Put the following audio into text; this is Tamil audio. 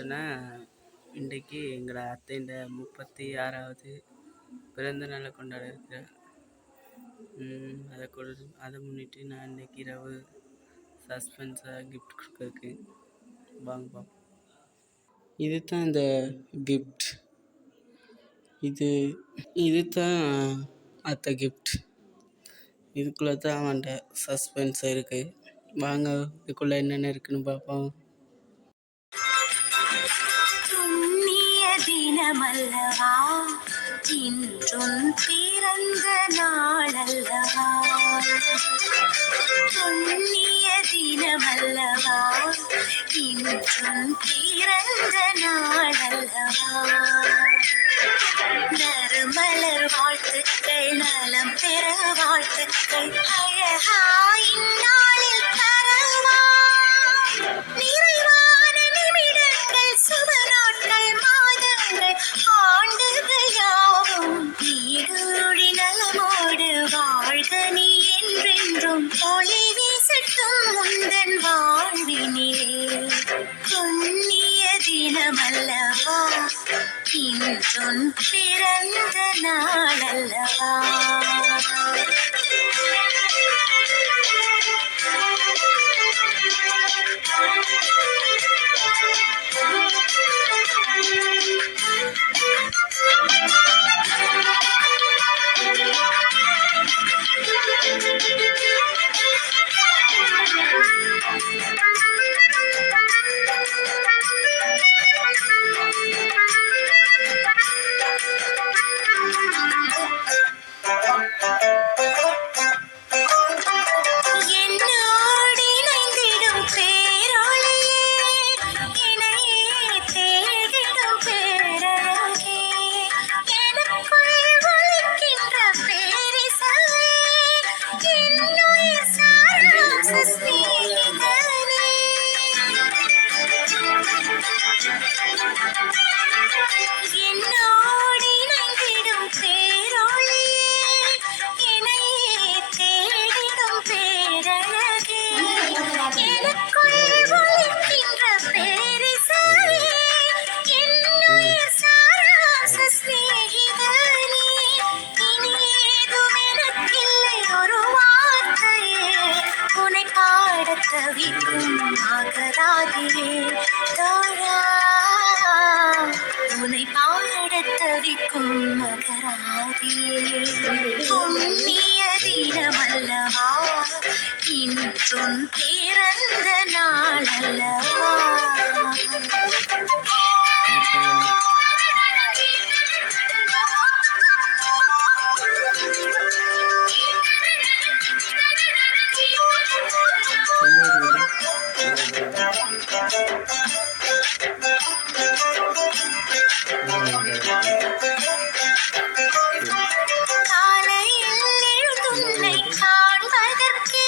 சொன்னால், இன்றைக்கு எங்களோட அத்தைண்ட 36வது பிறந்த நாளை கொண்டாட இருக்கிறேன். அதை முன்னிட்டு நான் இன்றைக்கி இரவு சஸ்பென்ஸாக கிஃப்ட் கொடுக்கறதுக்கு வாங்க பார்ப்போம். இது தான் இந்த கிஃப்ட். இது தான் அத்தை கிஃப்ட். இதுக்குள்ளே தான் அவன்கிட்ட சஸ்பென்ஸ் இருக்குது. வாங்க இதுக்குள்ளே என்னென்ன இருக்குன்னு பார்ப்போம். தினமல்லவா இன்றும் பிறந்த நாளல்லவா, புண்ணிய தினமல்லவா இன்றும் பிறந்த நாளல்லவா, நறுமலர் வாழ்த்துக்கள் நலம் பெற வாழ்த்துக்கள் அழகா இந்நாளில் தரவா, நிறைவான நிமிடங்கள் சுப நாட்கள் மாதங்கள் ஆண்டுகள் யாவும் நீடூழி நலமோடு வாழ்க நீ என்றென்றும் ஒளி வீசட்டும் முந்தன் வாழ்வினிலே, புண்ணிய தினமல்லவா இன்றும் பிறந்த நாளல்லவா. உனை பாடத் தவிக்கும் மகராதியே, புண்ணிய தினமல்லவா இன்றும் பிறந்த நாளல்லவா. காலையில் எழுந்துன்னை காண்பதற்கே